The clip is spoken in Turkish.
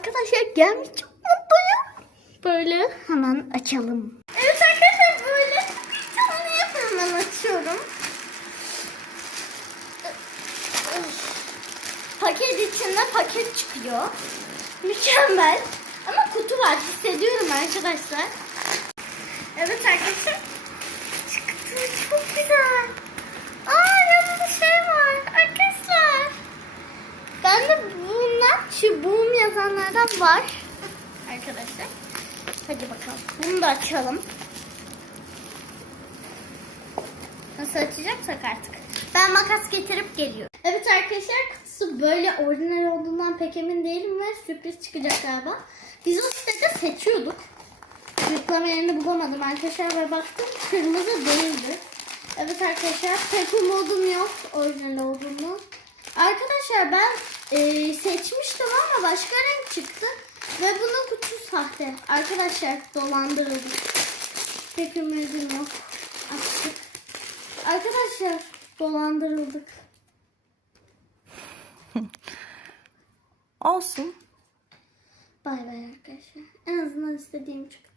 Arkadaşlar gelmiş çok mutluyum. Böyle hemen açalım. Evet arkadaşlar böyle yapıyorum hemen açıyorum. Paket içinde paket çıkıyor. Mükemmel. Ama kutu var hissediyorum arkadaşlar. Evet arkadaşlar. Çıktı çok güzel. Aa yanında şey var arkadaşlar. Ben de şu boom yazanlardan var. Arkadaşlar. Hadi bakalım. Bunu da açalım. Nasıl açacaksak artık. Ben makas getirip geliyorum. Evet arkadaşlar kutusu böyle orijinal olduğundan pek emin değilim ve sürpriz çıkacak galiba. Biz o sitede seçiyorduk. Yükleme yerini bulamadım arkadaşlar ve baktım kırmızı değildi. Evet arkadaşlar pek umudum yok orijinal olduğunu. Arkadaşlar ben e, seçmiştim ama başka renk çıktı. Ve bunun kutusu sahte. Arkadaşlar dolandırıldık. Pek umudum yok. Açtık. Arkadaşlar dolandırıldık. Olsun. Bay bay arkadaşlar. En azından istediğim çıktı.